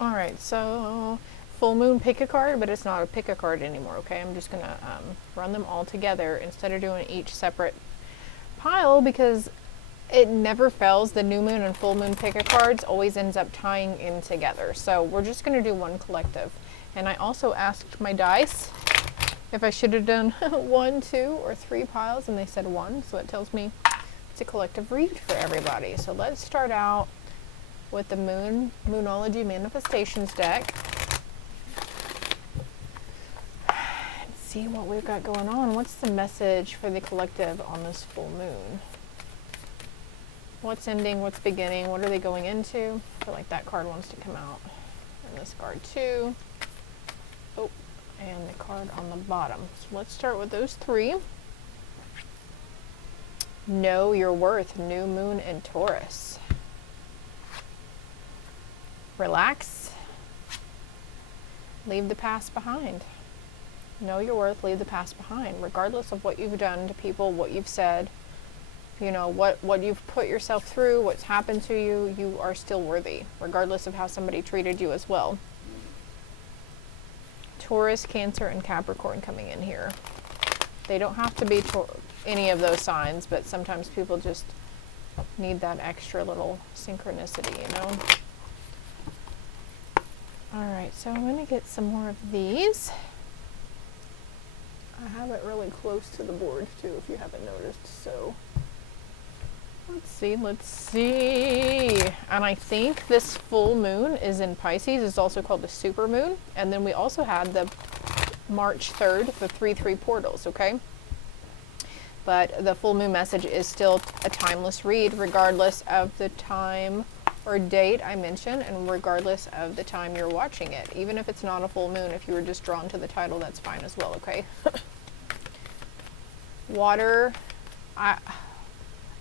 All right, so full moon pick a card, but it's not a pick a card anymore, okay? I'm just gonna run them all together instead of doing each separate pile because it never fails. The new moon and full moon pick a cards always ends up tying in together. So we're just gonna do one collective. And I also asked my dice if I should have done 1, 2, or 3 piles, and they said 1, so it tells me it's a collective read for everybody. So let's start out with the Moonology Manifestations deck. And see what we've got going on. What's the message for the collective on this full moon? What's ending? What's beginning? What are they going into? I feel like that card wants to come out. And this card too. Oh, and the card on the bottom. So let's start with those 3. Know your worth, new moon and Taurus. Relax. Leave the past behind. Know your worth, leave the past behind. Regardless of what you've done to people, what you've said, you know, what you've put yourself through, what's happened to you, you are still worthy, regardless of how somebody treated you as well. Taurus, Cancer, and Capricorn coming in here. They don't have to be any of those signs, but sometimes people just need that extra little synchronicity, you know? Alright, so I'm going to get some more of these. I have it really close to the board too, if you haven't noticed, so let's see. And I think this full moon is in Pisces. It's also called the super moon. And then we also had the March 3rd, the 3-3 portals, okay? But the full moon message is still a timeless read, regardless of the time or date I mention, and regardless of the time you're watching it. Even if it's not a full moon, if you were just drawn to the title, that's fine as well, okay? Water,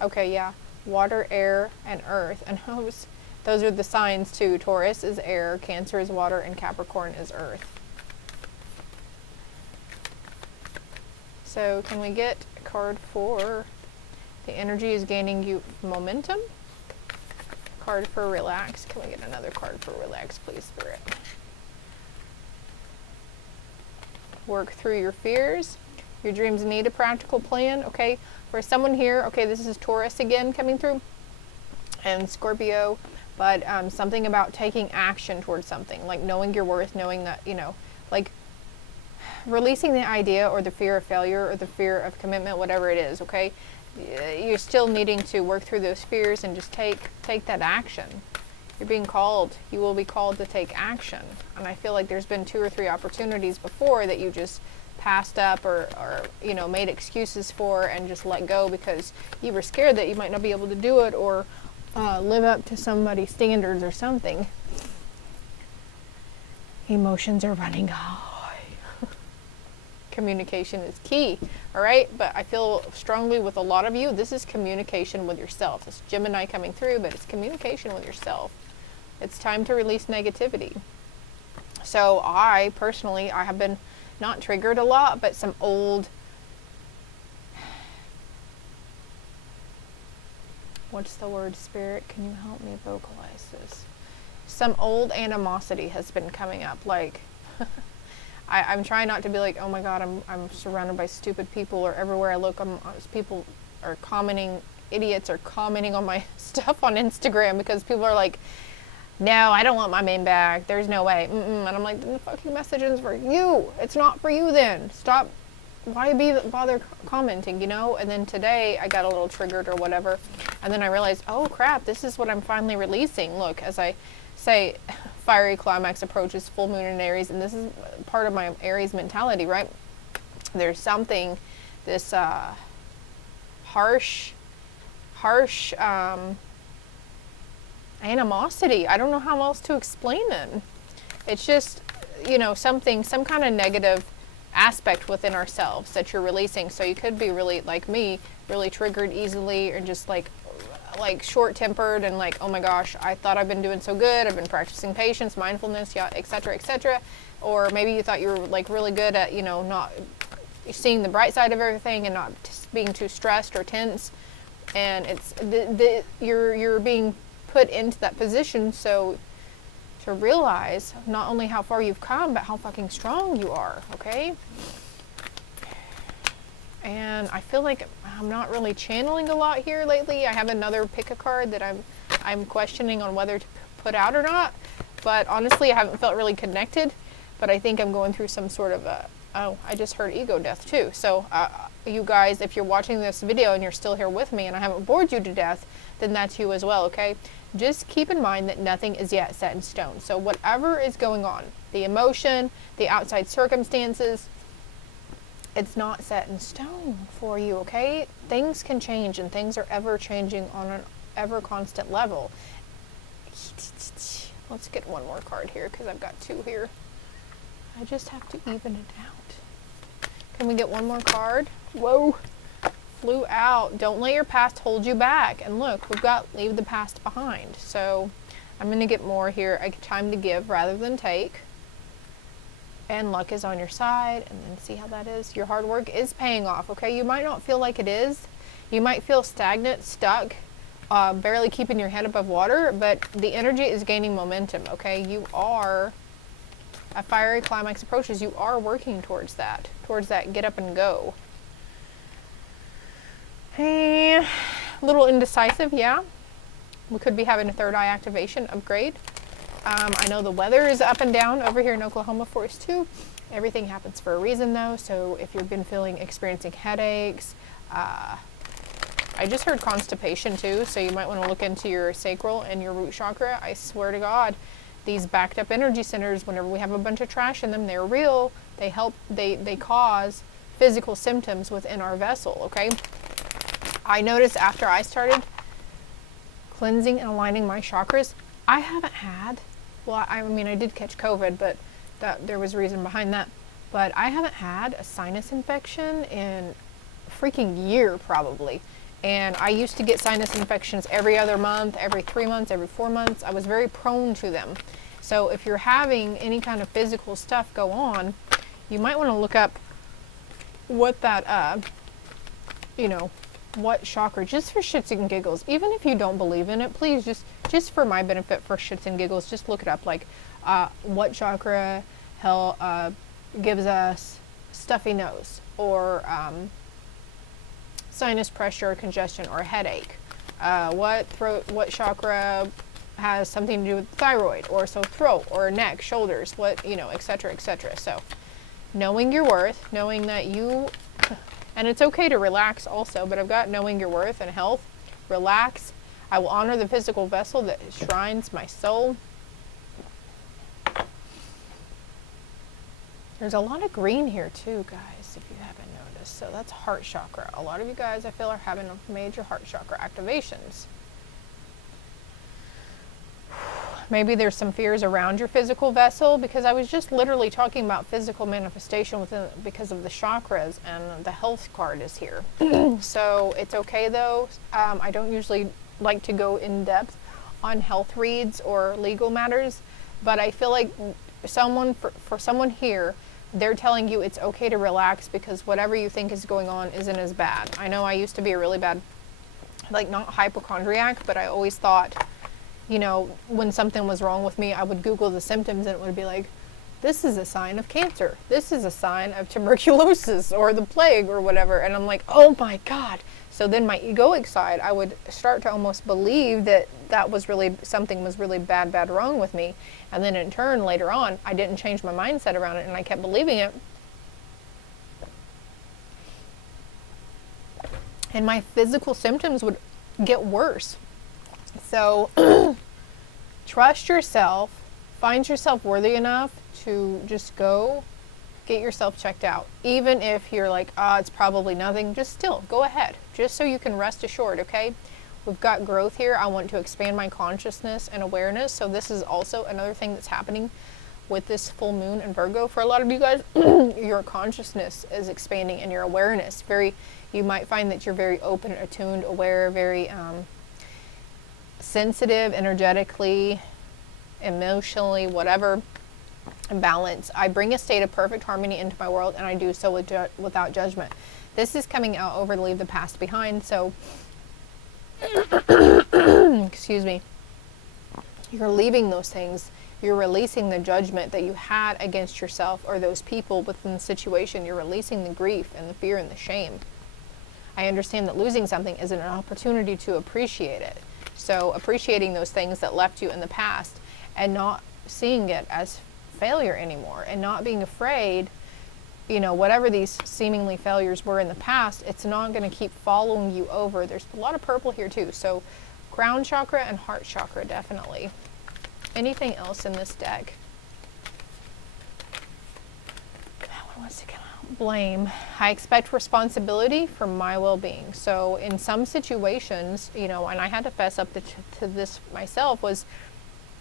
okay, yeah. Water, air, and earth. And those are the signs too. Taurus is air, Cancer is water, and Capricorn is earth. So can we get a card for the energy is gaining you momentum? Card for relax. Can we get another card for relax, please, Spirit? Work through your fears. Your dreams need a practical plan, okay? For someone here, okay, this is Taurus again coming through, and Scorpio, but something about taking action towards something, like knowing your worth, knowing that, you know, like releasing the idea or the fear of failure or the fear of commitment, whatever it is, okay? You're still needing to work through those fears and just take that action. You're being called. You will be called to take action. And I feel like there's been 2 or 3 opportunities before that you just passed up or you know, made excuses for and just let go because you were scared that you might not be able to do it or live up to somebody's standards or something. Emotions are running high. Communication is key, all right? But I feel strongly with a lot of you, this is communication with yourself. It's Gemini coming through, but it's communication with yourself. It's time to release negativity. So I personally, I have been not triggered a lot, but some old, what's the word, Spirit? Can you help me vocalize this? Some old animosity has been coming up, like, I'm trying not to be like, oh my God, I'm surrounded by stupid people, or everywhere I look, people are commenting, idiots are commenting on my stuff on Instagram because people are like, no, I don't want my main bag. There's no way. And I'm like, the fucking message is for you. It's not for you then. Stop. Why bother commenting, you know? And then today I got a little triggered or whatever. And then I realized, oh crap, this is what I'm finally releasing. Look, as I say, fiery climax approaches full moon in Aries, and this is part of my Aries mentality, right? There's something, this harsh animosity. I don't know how else to explain it. It's just, you know, some kind of negative aspect within ourselves that you're releasing. So you could be really, like me, really triggered easily, or just like short-tempered and like, oh my gosh, I thought I've been doing so good, I've been practicing patience, mindfulness, yeah, etc., etc. Or maybe you thought you were like really good at, you know, not seeing the bright side of everything and not being too stressed or tense. And it's you're being put into that position so to realize not only how far you've come, but how fucking strong you are, okay? And I feel like I'm not really channeling a lot here lately. I have another pick a card that I'm questioning on whether to put out or not. But honestly, I haven't felt really connected. But I think I'm going through some sort of a, oh, I just heard ego death too. So you guys, if you're watching this video and you're still here with me and I haven't bored you to death, then that's you as well, okay? Just keep in mind that nothing is yet set in stone. So whatever is going on, the emotion, the outside circumstances, it's not set in stone for you, okay? Things can change and things are ever changing on an ever constant level. Let's get one more card here because I've got two here. I just have to even it out. Can we get one more card? Whoa, flew out. Don't let your past hold you back. And look, we've got leave the past behind. So I'm going to get more here. Time to give rather than take. And luck is on your side, and then see how that is. Your hard work is paying off, okay? You might not feel like it is. You might feel stagnant, stuck, barely keeping your head above water, but the energy is gaining momentum, okay? You are, a fiery climax approaches, you are working towards that get up and go. Hey, a little indecisive, yeah. We could be having a third eye activation upgrade. I know the weather is up and down over here in Oklahoma for us too. Everything happens for a reason though. So if you've been experiencing headaches, I just heard constipation too. So you might want to look into your sacral and your root chakra. I swear to God, these backed up energy centers, whenever we have a bunch of trash in them, they're real. They help, they cause physical symptoms within our vessel, okay? I noticed after I started cleansing and aligning my chakras, I haven't had, well, I mean, I did catch COVID, but there was a reason behind that. But I haven't had a sinus infection in a freaking year, probably. And I used to get sinus infections every other month, every 3 months, every 4 months. I was very prone to them. So if you're having any kind of physical stuff go on, you might want to look up what that, what chakra, just for shits and giggles. Even if you don't believe in it, please just for my benefit, for shits and giggles, just look it up. Like, what chakra gives us stuffy nose, or sinus pressure, or congestion, or headache. What chakra has something to do with thyroid, or so throat, or neck, shoulders, et cetera, et cetera. So knowing your worth, knowing that you, and it's okay to relax also, but I've got knowing your worth and health, relax. I will honor the physical vessel that shrines my soul. There's a lot of green here too, guys, if you haven't noticed. So that's heart chakra. A lot of you guys, I feel, are having major heart chakra activations. Maybe there's some fears around your physical vessel, because I was just literally talking about physical manifestation because of the chakras, and the health card is here. So it's okay though. I don't usually like to go in depth on health reads or legal matters, but I feel like for someone here, they're telling you it's okay to relax because whatever you think is going on isn't as bad. I know I used to be a really bad, like, not hypochondriac, but I always thought, when something was wrong with me, I would Google the symptoms and it would be like, this is a sign of cancer. This is a sign of tuberculosis or the plague or whatever. And I'm like, oh my God. So then my egoic side, I would start to almost believe that something was really bad wrong with me. And then in turn, later on, I didn't change my mindset around it and I kept believing it. And my physical symptoms would get worse. So trust yourself, find yourself worthy enough to just go get yourself checked out. Even if you're like, it's probably nothing, just still go ahead, just so you can rest assured, okay? We've got growth here. I want to expand my consciousness and awareness. So this is also another thing that's happening with this full moon in Virgo. For a lot of you guys, your consciousness is expanding and your awareness. You might find that you're very open, attuned, aware, very sensitive, energetically, emotionally, whatever, and balance. I bring a state of perfect harmony into my world, and I do so without judgment. This is coming out over to leave the past behind. So, excuse me, you're leaving those things You're releasing the judgment that you had against yourself or those people within the situation. You're releasing the grief and the fear and the shame. I understand that losing something is an opportunity to appreciate it. So appreciating those things that left you in the past and not seeing it as failure anymore, and not being afraid, you know, whatever these seemingly failures were in the past, it's not going to keep following you over. There's a lot of purple here too. So crown chakra and heart chakra, definitely. Anything else in this deck? What wants to come out? Blame. I expect responsibility for my well-being. So in some situations, you know, and I had to fess up to this myself, was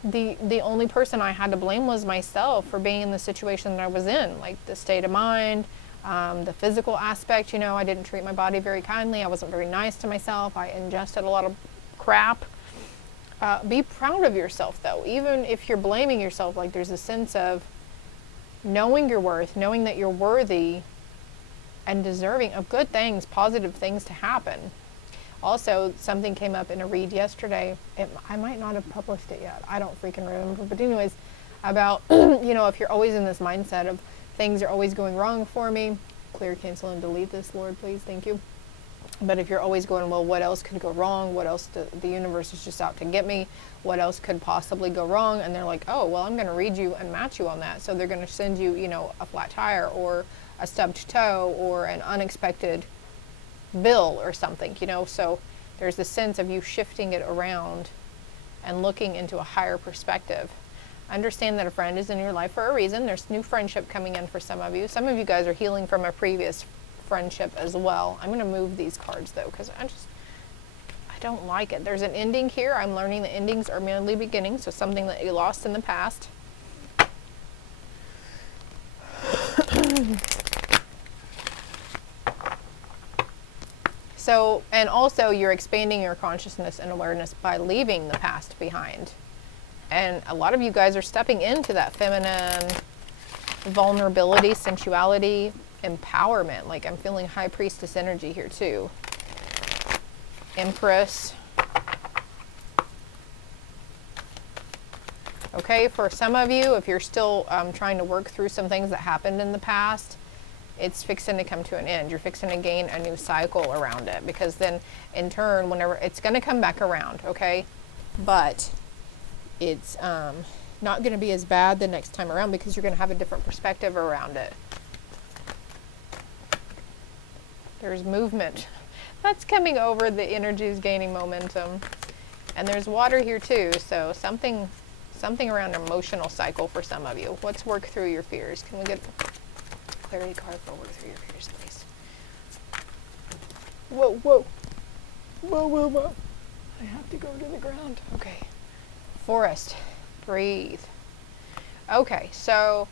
the only person I had to blame was myself for being in the situation that I was in, like the state of mind, the physical aspect. You know, I didn't treat my body very kindly. I wasn't very nice to myself. I ingested a lot of crap. Be proud of yourself though. Even if you're blaming yourself, like there's a sense of knowing your worth, knowing that you're worthy and deserving of good things, positive things to happen. Also, something came up in a read yesterday. I might not have published it yet. I don't freaking remember. But anyways, about, you know, if you're always in this mindset of things are always going wrong for me, clear, cancel, and delete this, Lord, please, thank you. But if you're always going, well, what else could go wrong? What else, the universe is just out to get me. What else could possibly go wrong? And they're like, oh, well, I'm going to read you and match you on that. So they're going to send you, you know, a flat tire or a stubbed toe or an unexpected bill or something, you know. So there's the sense of you shifting it around and looking into a higher perspective. Understand that a friend is in your life for a reason. There's new friendship coming in for some of you. Some of you guys are healing from a previous friendship as well. I'm going to move these cards though, because I don't like it. There's an ending here. I'm learning that endings are merely beginnings, so something that you lost in the past. So, and also you're expanding your consciousness and awareness by leaving the past behind. And a lot of you guys are stepping into that feminine vulnerability, sensuality, empowerment. Like I'm feeling high priestess energy here too. Empress. Okay, for some of you, if you're still trying to work through some things that happened in the past, it's fixing to come to an end. You're fixing to gain a new cycle around it, because then in turn, whenever it's going to come back around, okay? But it's not going to be as bad the next time around, because you're going to have a different perspective around it. There's movement. That's coming over. The energy is gaining momentum. And there's water here too, so something around emotional cycle for some of you. Let's work through your fears. Can we get clarity card for work through your fears, please? Whoa, whoa. Whoa, whoa, whoa. I have to go to the ground. Okay. Forest. Breathe. Okay, so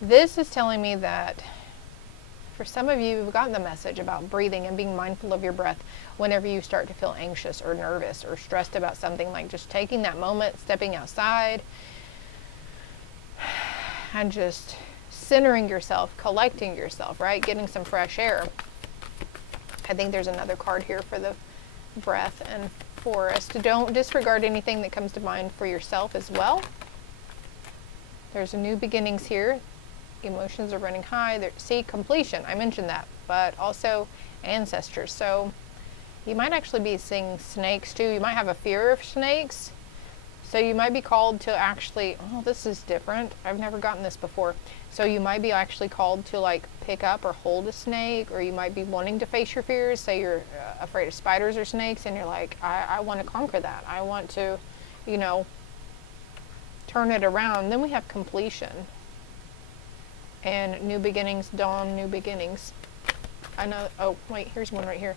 this is telling me that for some of you, you've gotten the message about breathing and being mindful of your breath whenever you start to feel anxious or nervous or stressed about something, like just taking that moment, stepping outside, and just centering yourself, collecting yourself, right? Getting some fresh air. I think there's another card here for the breath and forest. Don't disregard anything that comes to mind for yourself as well. There's a new beginnings here. Emotions are running high. There, see, completion, I mentioned that, but also ancestors. So you might actually be seeing snakes too. You might have a fear of snakes. So you might be called to actually, oh, this is different. I've never gotten this before. So you might be actually called to like pick up or hold a snake, or you might be wanting to face your fears. Say you're afraid of spiders or snakes, and you're like, I want to conquer that. I want to, you know, turn it around. Then we have completion. And new beginnings, dawn, new beginnings. I know, oh, wait, here's one right here.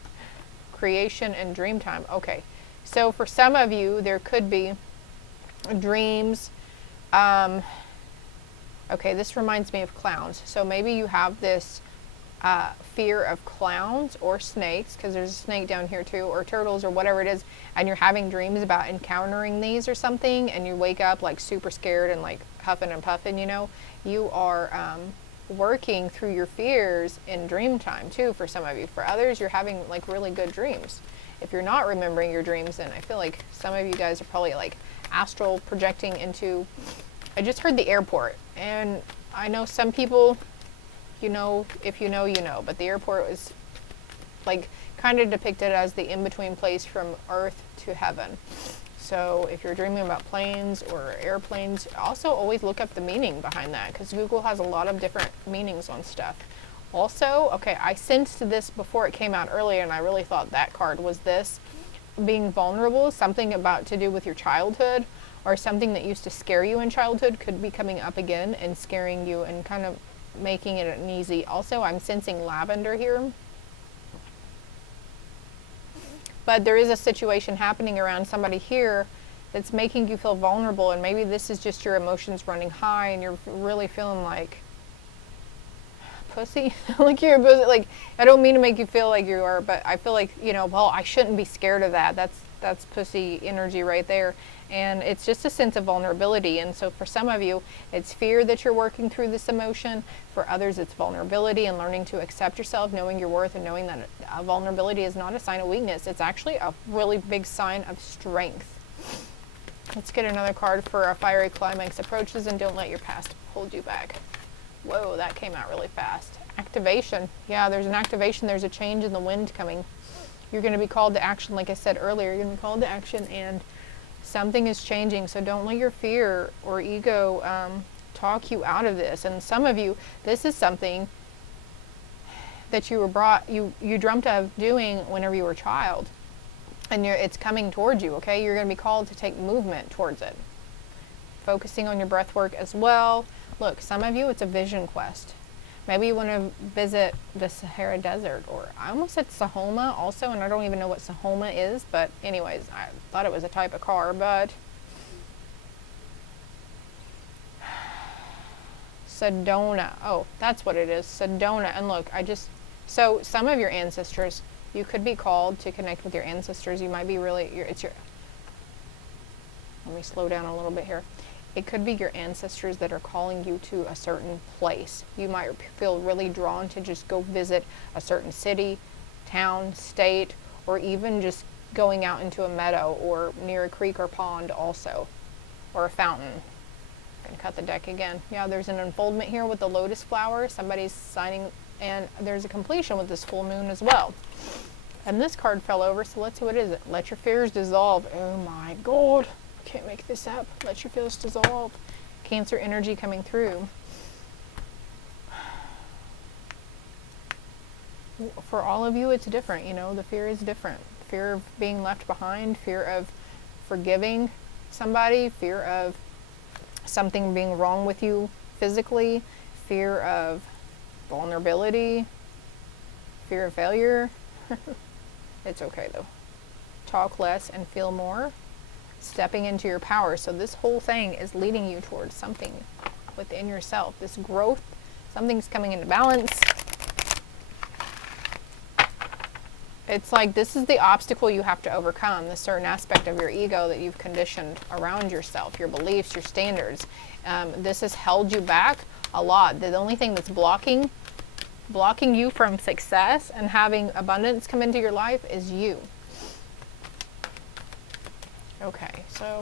Creation and dream time. Okay, so for some of you, there could be dreams. Okay, this reminds me of clowns. So maybe you have this fear of clowns or snakes, because there's a snake down here too, or turtles or whatever it is, and you're having dreams about encountering these or something, and you wake up like super scared and like huffing and puffing, you know. You are working through your fears in dream time too for some of you. For others, you're having like really good dreams. If you're not remembering your dreams, then I feel like some of you guys are probably like astral projecting into I just heard the airport, and I know some people, you know, if you know, you know, but the airport was like kind of depicted as the in-between place from earth to heaven. So if you're dreaming about planes or airplanes, also always look up the meaning behind that, because Google has a lot of different meanings on stuff. Also, okay, I sensed this before it came out earlier, and I really thought that card was this. Being vulnerable, something about to do with your childhood, or something that used to scare you in childhood could be coming up again and scaring you and kind of making it uneasy. Also, I'm sensing lavender here. But there is a situation happening around somebody here that's making you feel vulnerable, and maybe this is just your emotions running high and you're really feeling like pussy. Like you're like, I don't mean to make you feel like you are, but I feel like, you know, well, I shouldn't be scared of that. That's pussy energy right there. And it's just a sense of vulnerability. And so for some of you, it's fear that you're working through this emotion. For others, it's vulnerability and learning to accept yourself, knowing your worth, and knowing that vulnerability is not a sign of weakness. It's actually a really big sign of strength. Let's get another card for a fiery climax approaches, and don't let your past hold you back. Whoa, that came out really fast. Activation. Yeah, there's an activation. There's a change in the wind coming. You're going to be called to action. Like I said earlier, you're going to be called to action, and something is changing. So don't let your fear or ego talk you out of this. And some of you, this is something that you were you dreamt of doing whenever you were a child, and it's coming towards you. Okay, you're going to be called to take movement towards it. Focusing on your breath work as well. Look, some of you, it's a vision quest. Maybe you want to visit the Sahara Desert, or I almost said Sahoma also, and I don't even know what Sahoma is, but anyways, I thought it was a type of car, but Sedona. Oh, that's what it is, Sedona. And look, so some of your ancestors, you could be called to connect with your ancestors. You might be let me slow down a little bit here. It could be your ancestors that are calling you to a certain place. You might feel really drawn to just go visit a certain city, town, state, or even just going out into a meadow or near a creek or pond also, or a fountain. I'm gonna cut the deck again. Yeah, there's an unfoldment here with the lotus flower. Somebody's signing, and there's a completion with this full moon as well. And this card fell over, so let's see what is it. Let your fears dissolve. Oh my God. Can't make this up. Let your fears dissolve. Cancer energy coming through. For all of you, it's different. You know, the fear is different. Fear of being left behind, fear of forgiving somebody, fear of something being wrong with you physically, fear of vulnerability, fear of failure. It's okay though. Talk less and feel more. Stepping into your power. So this whole thing is leading you towards something within yourself. This growth, something's coming into balance. It's like this is the obstacle you have to overcome, this certain aspect of your ego that you've conditioned around yourself, your beliefs, your standards. This has held you back a lot. The only thing that's blocking you from success and having abundance come into your life is you. Okay, so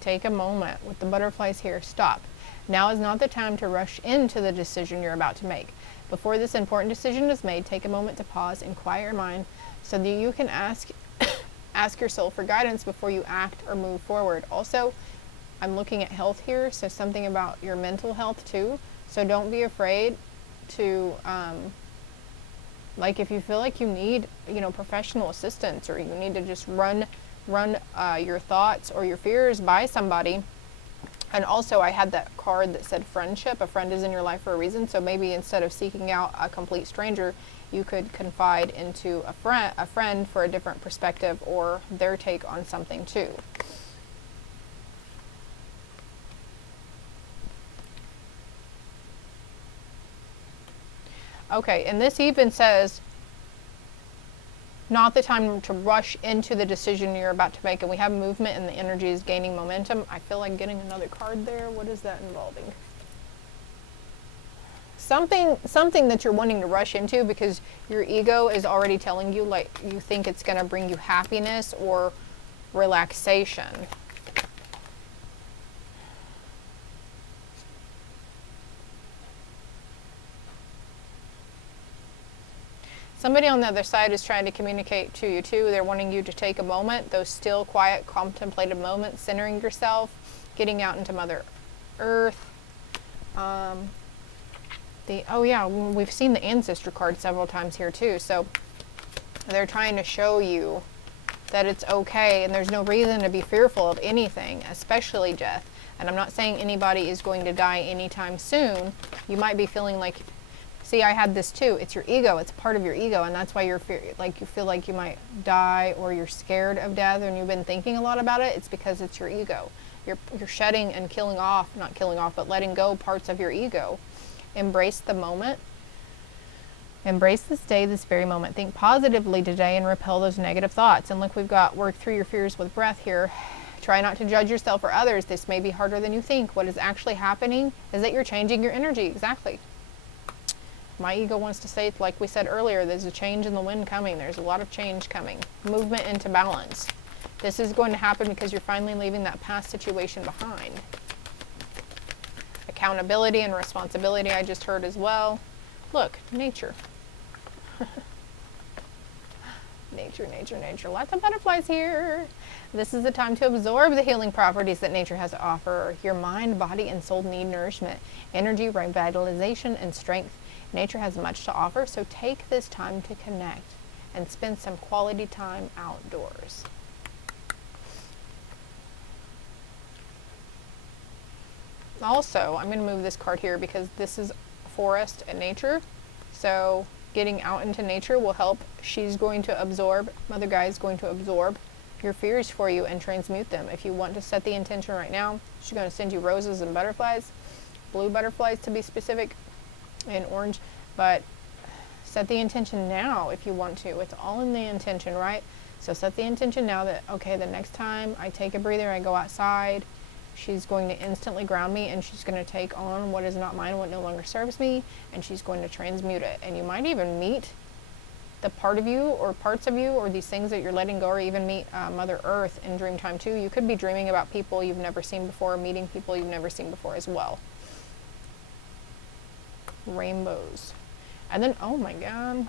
take a moment with the butterflies here. Stop. Now is not the time to rush into the decision you're about to make. Before this important decision is made, take a moment to pause and quiet your mind so that you can ask your soul for guidance before you act or move forward. Also, I'm looking at health here, so something about your mental health too. So don't be afraid to like if you feel like you need, professional assistance, or you need to just run your thoughts or your fears by somebody. And also I had that card that said friendship. A friend is in your life for a reason. So maybe instead of seeking out a complete stranger, you could confide into a friend for a different perspective or their take on something too. Okay, and this even says, not the time to rush into the decision you're about to make. And we have movement and the energy is gaining momentum. I feel like getting another card there. What is that involving? Something that you're wanting to rush into because your ego is already telling you, like, you think it's going to bring you happiness or relaxation. Somebody on the other side is trying to communicate to you too. They're wanting you to take a moment, those still, quiet, contemplative moments, centering yourself, getting out into Mother Earth. Oh yeah, we've seen the ancestor card several times here too. So they're trying to show you that it's okay and there's no reason to be fearful of anything, especially death. And I'm not saying anybody is going to die anytime soon. You might be feeling like, see, I had this too. It's your ego. It's part of your ego, and that's why you feel like you might die, or you're scared of death, and you've been thinking a lot about it. It's because it's your ego. You're shedding and killing off, not killing off, but letting go parts of your ego. Embrace the moment. Embrace this day, this very moment. Think positively today and repel those negative thoughts. And look, we've got work through your fears with breath here. Try not to judge yourself or others. This may be harder than you think. What is actually happening is that you're changing your energy. Exactly. My ego wants to say, like we said earlier, there's a change in the wind coming. There's a lot of change coming. Movement into balance. This is going to happen because you're finally leaving that past situation behind. Accountability and responsibility I just heard as well. Look, nature. Nature, nature, nature. Lots of butterflies here. This is the time to absorb the healing properties that nature has to offer. Your mind, body, and soul need nourishment, energy, revitalization, and strength. Nature has much to offer, so take this time to connect and spend some quality time outdoors. Also, I'm going to move this card here because this is forest and nature. So getting out into nature will help. She's going to absorb, Mother Gaia is going to absorb your fears for you and transmute them. If you want to set the intention right now, she's going to send you roses and butterflies, blue butterflies to be specific, and orange. But set the intention now if you want to. It's all in the intention, right? So set the intention now that, okay, the next time I take a breather, I go outside, she's going to instantly ground me, and she's going to take on what is not mine, what no longer serves me, and she's going to transmute it. And you might even meet the part of you or parts of you or these things that you're letting go, or even meet Mother Earth in dream time too. You could be dreaming about people you've never seen before, meeting people you've never seen before as well. Rainbows. And then, oh my God.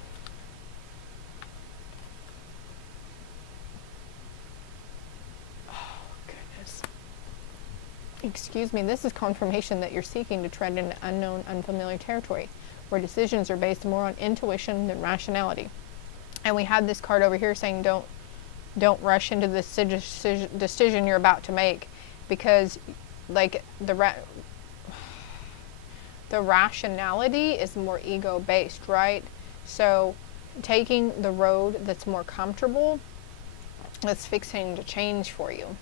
Excuse me, this is confirmation that you're seeking to tread into unknown, unfamiliar territory, where decisions are based more on intuition than rationality. And we had this card over here saying don't rush into this decision you're about to make, because like the rationality is more ego-based, right? So taking the road that's more comfortable, that's fixing to change for you.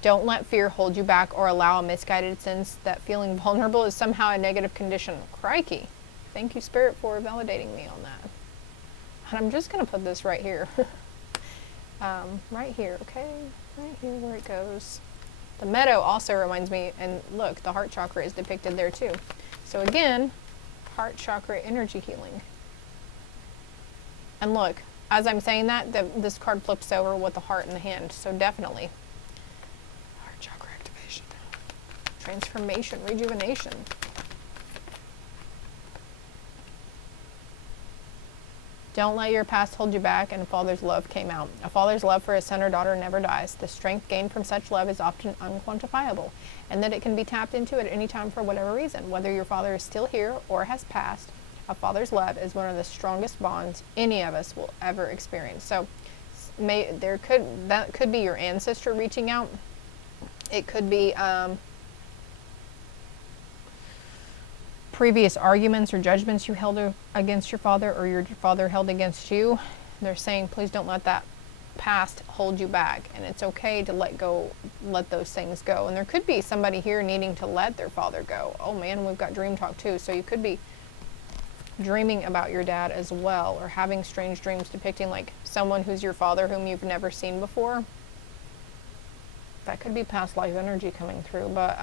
Don't let fear hold you back or allow a misguided sense that feeling vulnerable is somehow a negative condition. Crikey. Thank you, Spirit, for validating me on that. And I'm just going to put this right here. Right here, okay? Right here where it goes. The meadow also reminds me, and look, the heart chakra is depicted there too. So again, heart chakra energy healing. And look, as I'm saying that, this card flips over with the heart in the hand. So definitely. Transformation, rejuvenation. Don't let your past hold you back, and a father's love came out. A father's love for his son or daughter never dies. The strength gained from such love is often unquantifiable, and that it can be tapped into at any time for whatever reason. Whether your father is still here or has passed, a father's love is one of the strongest bonds any of us will ever experience. So that could be your ancestor reaching out. It could be previous arguments or judgments you held against your father, or your father held against you. They're saying, please don't let that past hold you back, and it's okay to let those things go. And there could be somebody here needing to let their father go. Oh man, we've got dream talk too, so you could be dreaming about your dad as well, or having strange dreams depicting like someone who's your father whom you've never seen before. That could be past life energy coming through, but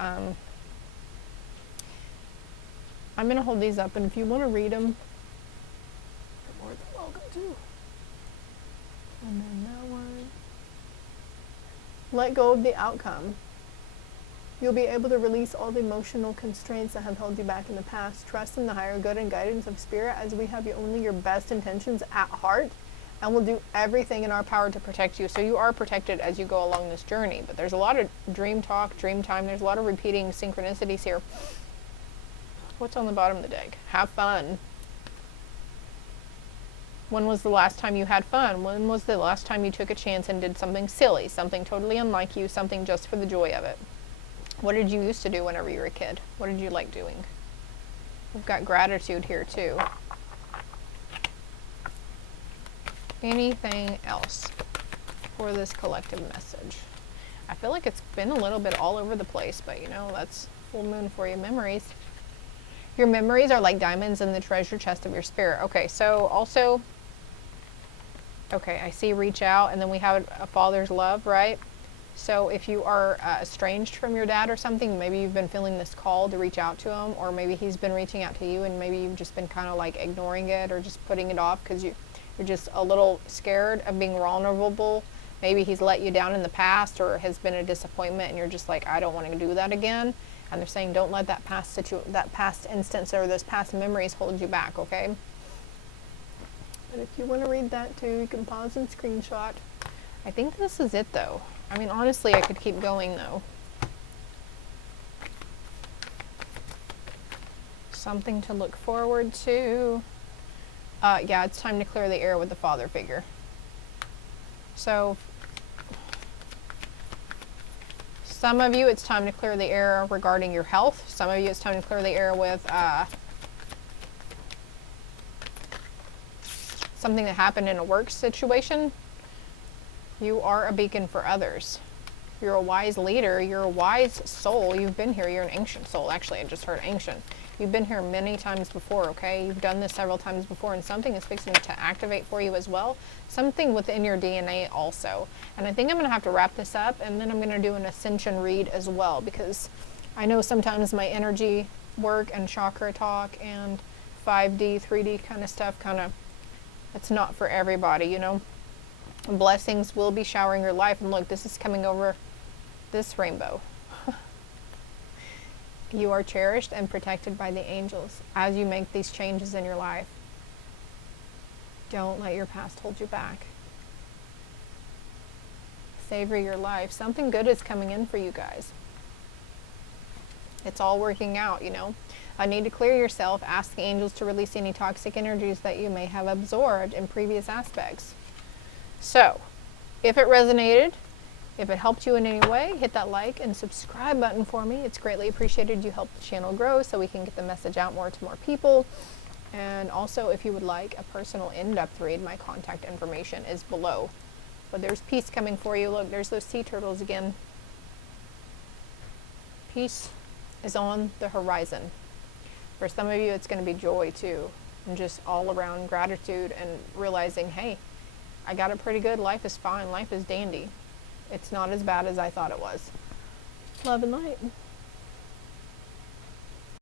I'm going to hold these up, and if you want to read them, you're more than welcome to. And then that one. Let go of the outcome. You'll be able to release all the emotional constraints that have held you back in the past. Trust in the higher good and guidance of spirit, as we have only your best intentions at heart, and we'll do everything in our power to protect you. So you are protected as you go along this journey. But there's a lot of dream talk, dream time. There's a lot of repeating synchronicities here. What's on the bottom of the deck? Have fun. When was the last time you had fun? When was the last time you took a chance and did something silly, something totally unlike you, something just for the joy of it? What did you used to do whenever you were a kid? What did you like doing? We've got gratitude here too. Anything else for this collective message? I feel like it's been a little bit all over the place, but you know, that's full moon for you. Memories. Your memories are like diamonds in the treasure chest of your spirit. Okay, so also, okay, I see reach out, and then we have a father's love, right? So if you are estranged from your dad or something, maybe you've been feeling this call to reach out to him, or maybe he's been reaching out to you, and maybe you've just been kind of like ignoring it or just putting it off because you're just a little scared of being vulnerable. Maybe he's let you down in the past or has been a disappointment, and you're just like, I don't want to do that again. And they're saying, don't let that past instance or those past memories hold you back, okay? And if you want to read that too, you can pause and screenshot. I think this is it though. I mean, honestly, I could keep going though. Something to look forward to. Yeah, it's time to clear the air with the father figure. So, some of you, it's time to clear the air regarding your health. Some of you, it's time to clear the air with something that happened in a work situation. You are a beacon for others. You're a wise leader. You're a wise soul. You've been here. You're an ancient soul. Actually, I just heard ancient. You've been here many times before, okay? You've done this several times before, and something is fixing to activate for you as well. Something within your DNA also. And I think I'm going to have to wrap this up, and then I'm going to do an ascension read as well, because I know sometimes my energy work and chakra talk and 5D, 3D kind of stuff it's not for everybody, you know? Blessings will be showering your life. And look, this is coming over this rainbow. You are cherished and protected by the angels as you make these changes in your life. Don't let your past hold you back. Savor your life. Something good is coming in for you guys. It's all working out, you know. I need to clear yourself. Ask the angels to release any toxic energies that you may have absorbed in previous aspects. So, if it resonated, if it helped you in any way, hit that like and subscribe button for me. It's greatly appreciated. You help the channel grow so we can get the message out more to more people. And also, if you would like a personal in-depth read, my contact information is below. But there's peace coming for you. Look, there's those sea turtles again. Peace is on the horizon. For some of you, it's going to be joy too. And just all around gratitude and realizing, hey, I got it pretty good. Life is fine. Life is dandy. It's not as bad as I thought it was. Love and light.